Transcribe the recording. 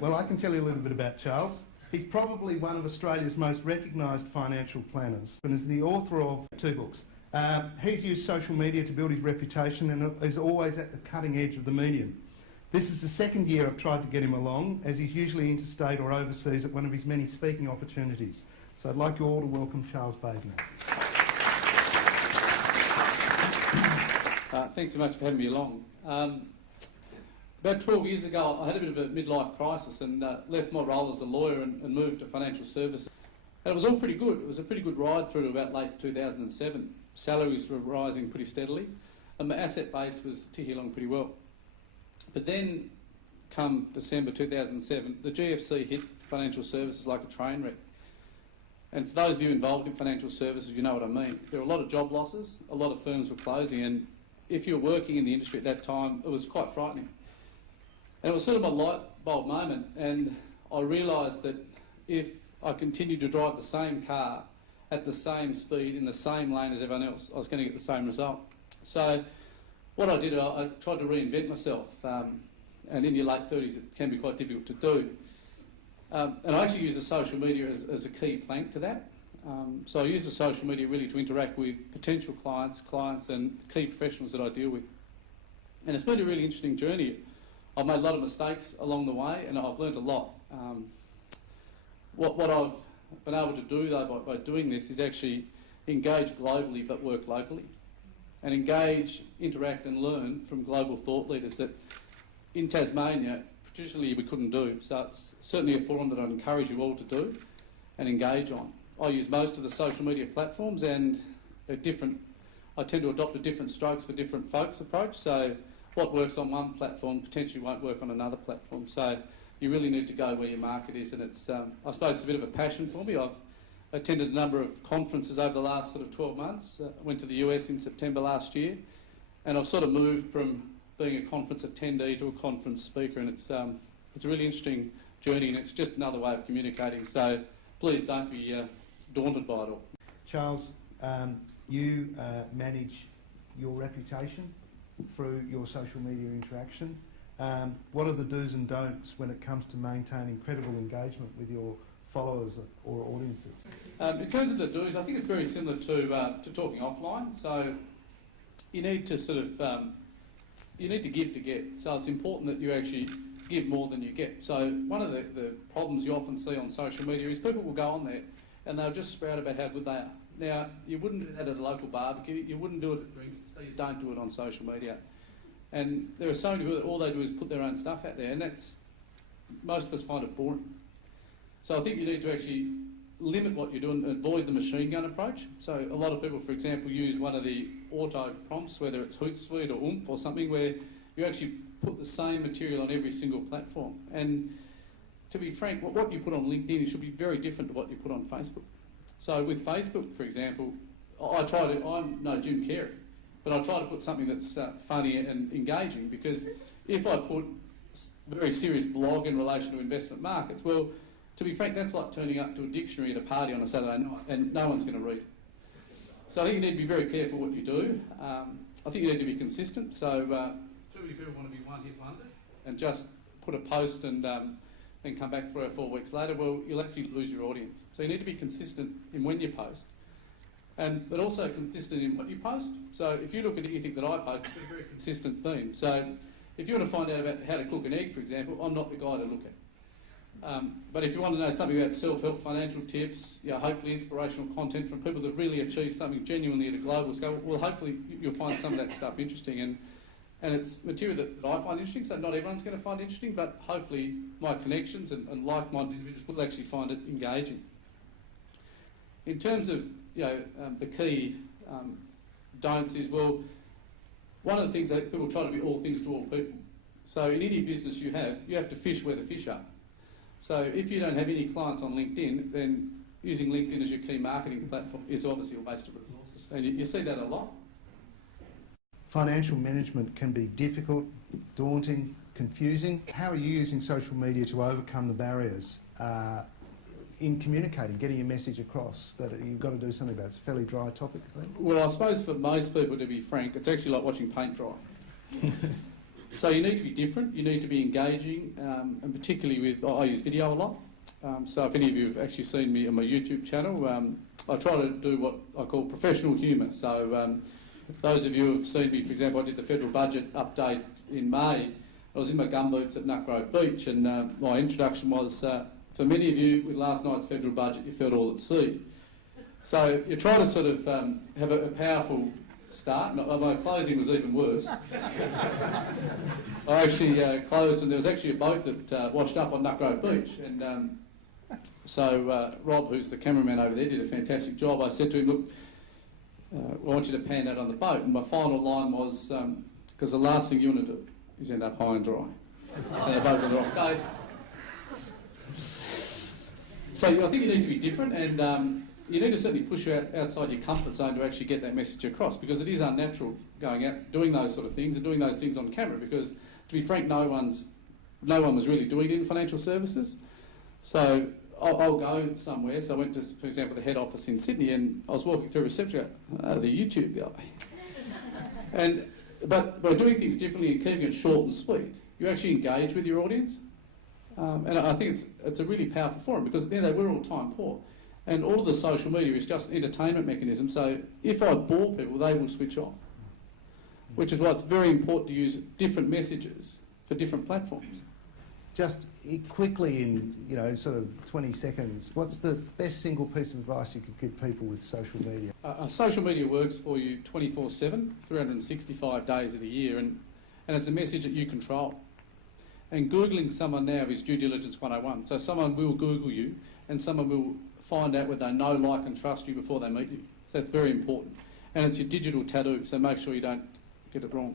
Well, I can tell you a little bit about Charles. He's probably one of Australia's most recognised financial planners and is the author of 2 books. He's used social media to build his reputation and is always at the cutting edge of the medium. This is the 2nd year I've tried to get him along, as he's usually interstate or overseas at one of his many speaking opportunities. So I'd like you all to welcome Charles Badenach. Thanks so much for having me along. About 12 years ago, I had a bit of a midlife crisis and left my role as a lawyer and moved to financial services. And it was all pretty good. It was a pretty good ride through to about late 2007. Salaries were rising pretty steadily and my asset base was ticking along pretty well. But then, come December 2007, the GFC hit financial services like a train wreck. And for those of you involved in financial services, you know what I mean. There were a lot of job losses, a lot of firms were closing, and if you were working in the industry at that time, it was quite frightening. And it was sort of my light bulb moment, and I realised that if I continued to drive the same car at the same speed in the same lane as everyone else, I was going to get the same result. So what I did, I tried to reinvent myself, and in your late 30s it can be quite difficult to do. And I actually use the social media as a key plank to that. So I use the social media really to interact with potential clients and key professionals that I deal with. And it's been a really interesting journey. I've made a lot of mistakes along the way and I've learnt a lot. What I've been able to do though by doing this is actually engage globally but work locally. And engage, interact and learn from global thought leaders that in Tasmania traditionally we couldn't do. So it's certainly a forum that I'd encourage you all to do and engage on. I use most of the social media platforms and I tend to adopt a different strokes for different folks approach. So what works on one platform potentially won't work on another platform. So you really need to go where your market is, and it's, I suppose it's a bit of a passion for me. I've attended a number of conferences over the last sort of 12 months. I went to the US in September last year, and I've sort of moved from being a conference attendee to a conference speaker, and it's a really interesting journey, and it's just another way of communicating. So please don't be daunted by it all. Charles, you manage your reputation through your social media interaction. What are the do's and don'ts when it comes to maintaining credible engagement with your followers or audiences? In terms of the do's, I think it's very similar to talking offline. So you need to sort of you need to give to get. So it's important that you actually give more than you get. So one of the problems you often see on social media is people will go on there and they'll just sprout about how good they are. Now, you wouldn't do that at a local barbecue, you wouldn't do it at drinks, so you don't do it on social media. And there are so many people that all they do is put their own stuff out there, and that's, most of us find it boring. So I think you need to actually limit what you're doing and avoid the machine gun approach. So a lot of people, for example, use one of the auto prompts, whether it's Hootsuite or Oomph or something, where you actually put the same material on every single platform. And to be frank, what you put on LinkedIn should be very different to what you put on Facebook. So with Facebook, for example, I'm no Jim Carrey, but I try to put something that's funny and engaging, because if I put a very serious blog in relation to investment markets, well, to be frank, that's like turning up to a dictionary at a party on a Saturday night and no one's going to read it. So I think you need to be very careful what you do. I think you need to be consistent. So too many people want to be one-hit wonder and just put a post and come back 3 or 4 weeks later. Well, you'll actually lose your audience. So you need to be consistent in when you post, but also consistent in what you post. So if you look at anything that I post, it's got a very consistent theme. So if you want to find out about how to cook an egg, for example, I'm not the guy to look at. But if you want to know something about self-help, financial tips, hopefully inspirational content from people that really achieve something genuinely at a global scale, well, hopefully you'll find some of that stuff interesting. And it's material that I find interesting, so not everyone's going to find interesting, but hopefully my connections and like-minded individuals will actually find it engaging. In terms of the key don'ts is, well, one of the things that people try to be all things to all people. So in any business you have to fish where the fish are. So if you don't have any clients on LinkedIn, then using LinkedIn as your key marketing platform is obviously a waste of resources. And you see that a lot. Financial management can be difficult, daunting, confusing. How are you using social media to overcome the barriers in communicating, getting your message across that you've got to do something about? It's a fairly dry topic, I think. Well, I suppose for most people, to be frank, it's actually like watching paint dry. So you need to be different, you need to be engaging, and particularly with, I use video a lot. So if any of you have actually seen me on my YouTube channel, I try to do what I call professional humour. So those of you who have seen me, for example, I did the federal budget update in May. I was in my gumboots at Nutgrove Beach, and my introduction was, for many of you, with last night's federal budget, you felt all at sea. So you try to sort of have a powerful start. My closing was even worse. I actually closed, and there was actually a boat that washed up on Nutgrove Beach, and so Rob, who's the cameraman over there, did a fantastic job. I said to him, look, I want you to pan out on the boat, and my final line was, because the last thing you want to do is end up high and dry, and the boat's on the rocks. So I think you need to be different, and you need to certainly push you outside your comfort zone to actually get that message across, because it is unnatural going out, doing those sort of things and doing those things on camera, because to be frank, no one was really doing it in financial services. So I'll go somewhere. So I went to, for example, the head office in Sydney, and I was walking through reception, the YouTube guy. But by doing things differently and keeping it short and sweet, you actually engage with your audience. And I think it's a really powerful forum, because at the end of the day, we're all time poor. And all of the social media is just an entertainment mechanism. So if I bore people, they will switch off. Which is why it's very important to use different messages for different platforms. Just quickly, in sort of 20 seconds, what's the best single piece of advice you could give people with social media? Social media works for you 24/7, 365 days of the year, and it's a message that you control. And Googling someone now is due diligence 101. So someone will Google you, and someone will find out whether they know, like and trust you before they meet you. So that's very important. And it's your digital tattoo, so make sure you don't get it wrong.